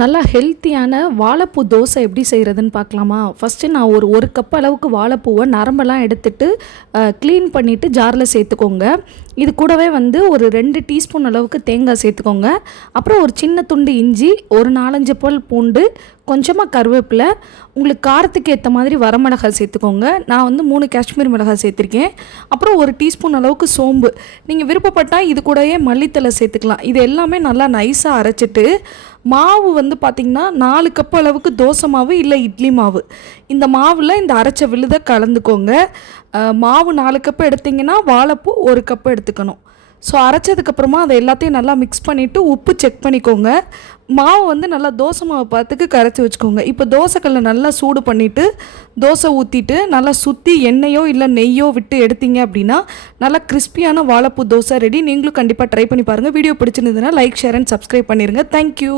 நல்லா ஹெல்த்தியான வாழைப்பூ தோசை எப்படி செய்கிறதுன்னு பார்க்கலாமா? ஃபஸ்ட்டு நான் ஒரு கப் அளவுக்கு வாழைப்பூவை நரம்பெல்லாம் எடுத்துட்டு க்ளீன் பண்ணிவிட்டு ஜாரில் சேர்த்துக்கோங்க. இது கூடவே ஒரு 2 டீஸ்பூன் அளவுக்கு தேங்காய் சேர்த்துக்கோங்க. அப்புறம் ஒரு சின்ன துண்டு இஞ்சி, ஒரு 4, 5 பல் பூண்டு, கொஞ்சமாக கருவேப்பிலை, உங்களுக்கு காரத்துக்கு ஏற்ற மாதிரி வரமிளகாய் சேர்த்துக்கோங்க. நான் 3 காஷ்மீர் மிளகாய் சேர்த்துருக்கேன். அப்புறம் ஒரு டீஸ்பூன் அளவுக்கு சோம்பு. நீங்கள் விருப்பப்பட்டால் இது கூடயே மல்லித்தலை சேர்த்துக்கலாம். இது எல்லாமே நல்லா நைஸாக அரைச்சிட்டு மாவு பார்த்திங்கன்னா 4 கப் அளவுக்கு தோசை மாவு இல்லை இட்லி மாவு, இந்த மாவில் இந்த அரைச்ச விழுதை கலந்துக்கோங்க. மாவு 4 கப்பு எடுத்திங்கன்னா வாழைப்பூ 1 கப்பு எடுத்துக்கணும். ஸோ அரைச்சதுக்கப்புறமா அதை எல்லாத்தையும் நல்லா மிக்ஸ் பண்ணிவிட்டு உப்பு செக் பண்ணிக்கோங்க. மாவு நல்லா தோசை மாவு பார்த்துக்கு கரைச்சி வச்சுக்கோங்க. இப்போ தோசைக்கல்லை நல்லா சூடு பண்ணிவிட்டு தோசை ஊற்றிட்டு நல்லா சுற்றி எண்ணெயோ இல்லை நெய்யோ விட்டு எடுத்தீங்க அப்படின்னா நல்லா கிறிஸ்பியான வாழைப்பூ தோசை ரெடி. நீங்களும் கண்டிப்பாக ட்ரை பண்ணி பாருங்கள். வீடியோ பிடிச்சிருந்ததுன்னா லைக், ஷேர் அண்ட் சப்ஸ்கிரைப் பண்ணிடுங்க. தேங்க்யூ.